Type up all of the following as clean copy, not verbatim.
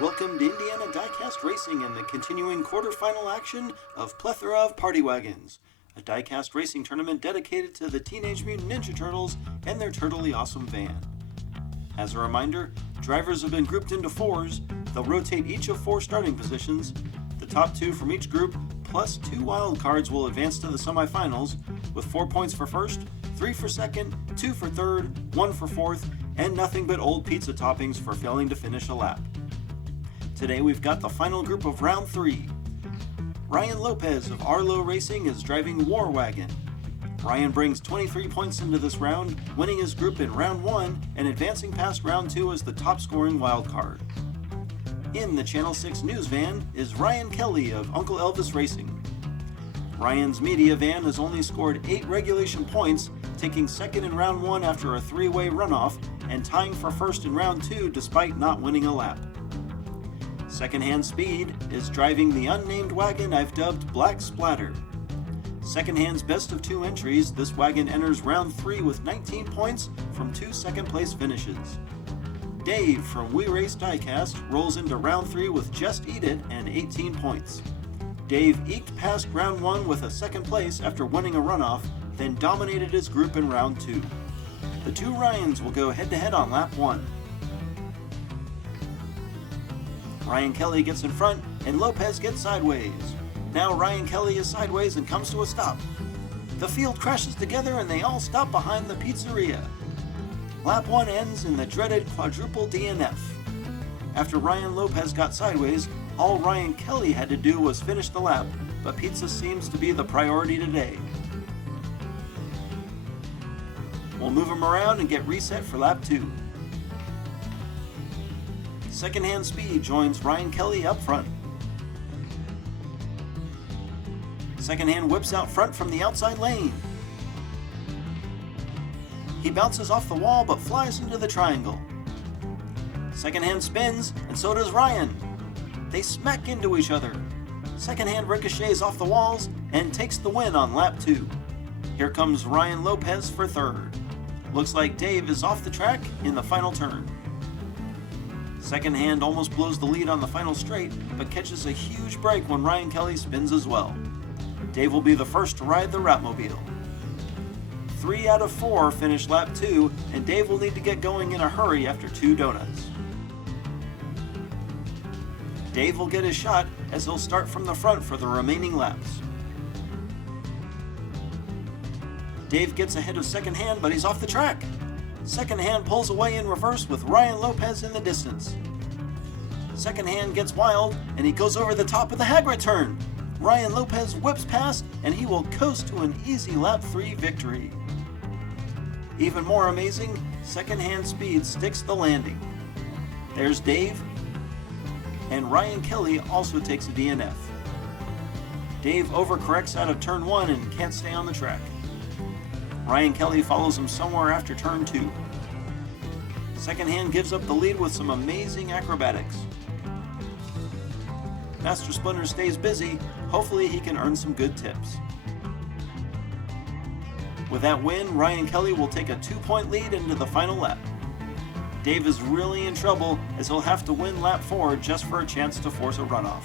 Welcome to Indiana Diecast Racing and the continuing quarterfinal action of Plethora of Party Wagons, a diecast racing tournament dedicated to the Teenage Mutant Ninja Turtles and their totally awesome van. As a reminder, drivers have been grouped into fours. They'll rotate each of 4 starting positions. The top 2 from each group, plus 2 wild cards, will advance to the semifinals, with 4 points for first, 3 for second, 2 for third, 1 for fourth, and nothing but old pizza toppings for failing to finish a lap. Today we've got the final group of round 3. Ryan Lopez of Arlo Racing is driving War Wagon. Ryan brings 23 points into this round, winning his group in round 1 and advancing past round 2 as the top scoring wildcard. In the Channel 6 news van is Ryan Kelly of Uncle Elvis Racing. Ryan's media van has only scored 8 regulation points, taking second in round 1 after a 3-way runoff and tying for first in round 2 despite not winning a lap. Secondhand Speed is driving the unnamed wagon I've dubbed Black Splatter. Secondhand's best of 2 entries, this wagon enters round 3 with 19 points from 2 second-place finishes. Dave from We Race Diecast rolls into round 3 with Just Eat It and 18 points. Dave eked past round 1 with a second place after winning a runoff, then dominated his group in round 2. The 2 Ryans will go head-to-head on lap 1. Ryan Kelly gets in front, and Lopez gets sideways. Now Ryan Kelly is sideways and comes to a stop. The field crashes together and they all stop behind the pizzeria. Lap 1 ends in the dreaded quadruple DNF. After Ryan Lopez got sideways, all Ryan Kelly had to do was finish the lap, but pizza seems to be the priority today. We'll move him around and get reset for lap 2. Secondhand Speed joins Ryan Kelly up front. Secondhand whips out front from the outside lane. He bounces off the wall but flies into the triangle. Secondhand spins, and so does Ryan. They smack into each other. Secondhand ricochets off the walls and takes the win on lap 2. Here comes Ryan Lopez for third. Looks like Dave is off the track in the final turn. Secondhand almost blows the lead on the final straight, but catches a huge break when Ryan Kelly spins as well. Dave will be the first to ride the Ratmobile. 3 out of 4 finish lap 2, and Dave will need to get going in a hurry after 2 donuts. Dave will get his shot as he'll start from the front for the remaining laps. Dave gets ahead of Secondhand, but he's off the track. Secondhand pulls away in reverse with Ryan Lopez in the distance. Secondhand gets wild, and he goes over the top of the Hagrid turn. Ryan Lopez whips past, and he will coast to an easy lap 3 victory. Even more amazing, Secondhand Speed sticks the landing. There's Dave, and Ryan Kelly also takes a DNF. Dave overcorrects out of turn 1 and can't stay on the track. Ryan Kelly follows him somewhere after turn 2. Secondhand gives up the lead with some amazing acrobatics. Master Splinter stays busy. Hopefully he can earn some good tips. With that win, Ryan Kelly will take a 2-point lead into the final lap. Dave is really in trouble as he'll have to win lap 4 just for a chance to force a runoff.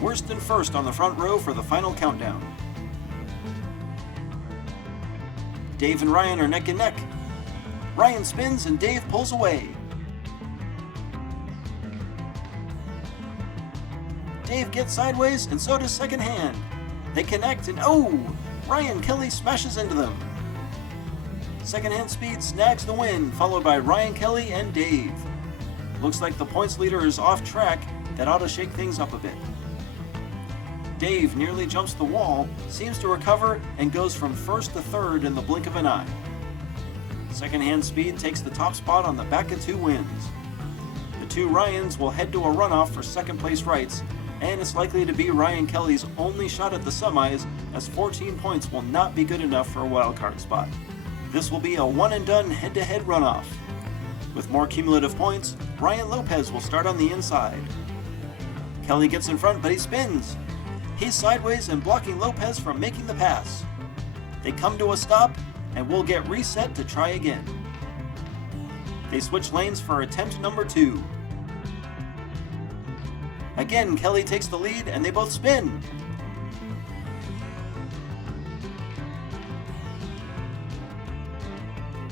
Worst and first on the front row for the final countdown. Dave and Ryan are neck and neck. Ryan spins and Dave pulls away. Dave gets sideways and so does Secondhand. They connect and Ryan Kelly smashes into them. Secondhand Speed snags the win, followed by Ryan Kelly and Dave. Looks like the points leader is off track. That ought to shake things up a bit. Dave nearly jumps the wall, seems to recover, and goes from first to third in the blink of an eye. Secondhand Speed takes the top spot on the back of 2 wins. The 2 Ryans will head to a runoff for second place rights, and it's likely to be Ryan Kelly's only shot at the semis, as 14 points will not be good enough for a wildcard spot. This will be a one-and-done head-to-head runoff. With more cumulative points, Ryan Lopez will start on the inside. Kelly gets in front, but he spins. He's sideways and blocking Lopez from making the pass. They come to a stop, and will get reset to try again. They switch lanes for attempt number 2. Again, Kelly takes the lead and they both spin.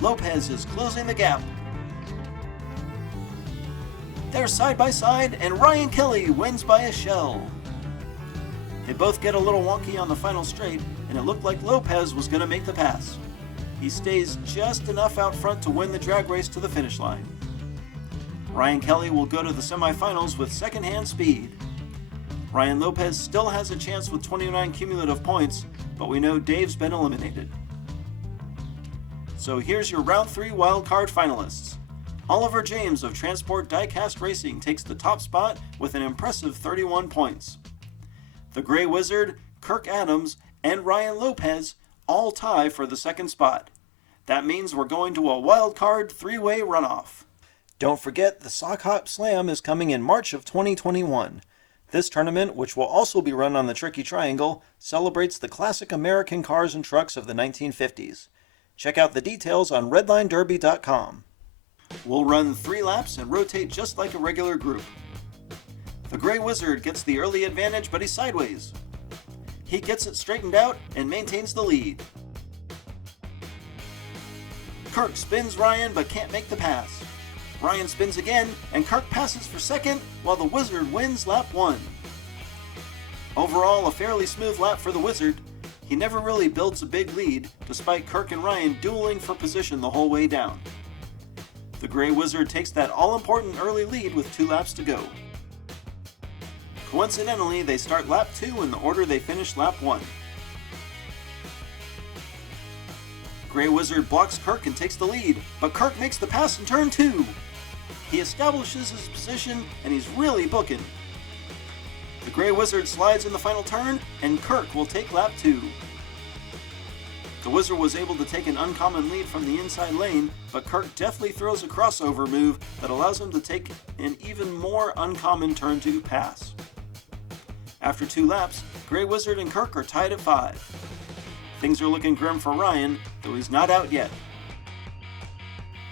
Lopez is closing the gap. They're side by side and Ryan Kelly wins by a shell. They both get a little wonky on the final straight and it looked like Lopez was going to make the pass. He stays just enough out front to win the drag race to the finish line. Ryan Kelly will go to the semifinals with second-hand speed. Ryan Lopez still has a chance with 29 cumulative points, but we know Dave's been eliminated. So here's your Round 3 wildcard finalists. Oliver James of Transport Diecast Racing takes the top spot with an impressive 31 points. The Gray Wizard, Kirk Adams, and Ryan Lopez all tie for the second spot. That means we're going to a wildcard 3-way runoff. Don't forget the Sock Hop Slam is coming in March of 2021. This tournament, which will also be run on the Tricky Triangle, celebrates the classic American cars and trucks of the 1950s. Check out the details on redlinederby.com. We'll run 3 laps and rotate just like a regular group. The Gray Wizard gets the early advantage, but he's sideways. He gets it straightened out and maintains the lead. Kirk spins Ryan but can't make the pass. Ryan spins again, and Kirk passes for second, while the Wizard wins lap 1. Overall, a fairly smooth lap for the Wizard. He never really builds a big lead, despite Kirk and Ryan dueling for position the whole way down. The Gray Wizard takes that all-important early lead with 2 laps to go. Coincidentally, they start lap 2 in the order they finished lap 1. Gray Wizard blocks Kirk and takes the lead, but Kirk makes the pass in turn 2. He establishes his position, and he's really booking. The Gray Wizard slides in the final turn, and Kirk will take lap 2. The Wizard was able to take an uncommon lead from the inside lane, but Kirk deftly throws a crossover move that allows him to take an even more uncommon turn 2 pass. After 2 laps, Gray Wizard and Kirk are tied at 5. Things are looking grim for Ryan, though he's not out yet.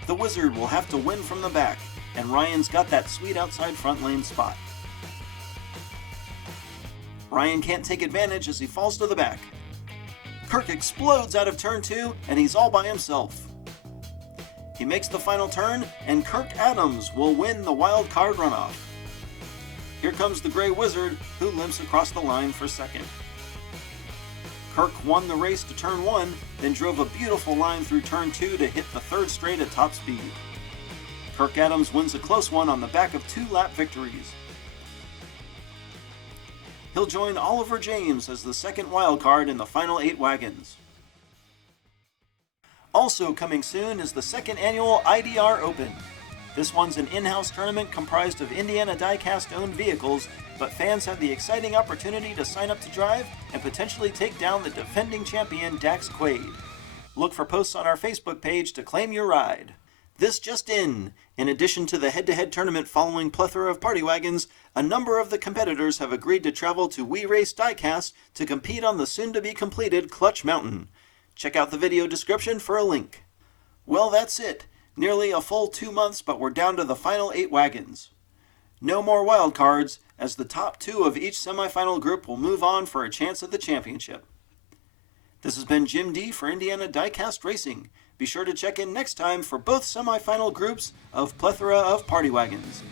The Wizard will have to win from the back, and Ryan's got that sweet outside front lane spot. Ryan can't take advantage as he falls to the back. Kirk explodes out of turn 2, and he's all by himself. He makes the final turn, and Kirk Adams will win the wild card runoff. Here comes the Gray Wizard, who limps across the line for second. Kirk won the race to turn 1, then drove a beautiful line through turn 2 to hit the 3rd straight at top speed. Kirk Adams wins a close one on the back of 2 lap victories. He'll join Oliver James as the second wild card in the final 8 wagons. Also coming soon is the second annual IDR Open. This one's an in-house tournament comprised of Indiana Diecast-owned vehicles, but fans have the exciting opportunity to sign up to drive and potentially take down the defending champion Dax Quaid. Look for posts on our Facebook page to claim your ride. This just in addition to the head-to-head tournament following Plethora of Party Wagons, a number of the competitors have agreed to travel to We Race Diecast to compete on the soon-to-be-completed Clutch Mountain. Check out the video description for a link. Well, that's it. Nearly a full 2 months, but we're down to the final 8 wagons. No more wild cards, as the top 2 of each semifinal group will move on for a chance at the championship. This has been Jim D for Indiana Diecast Racing. Be sure to check in next time for both semifinal groups of Plethora of Party Wagons.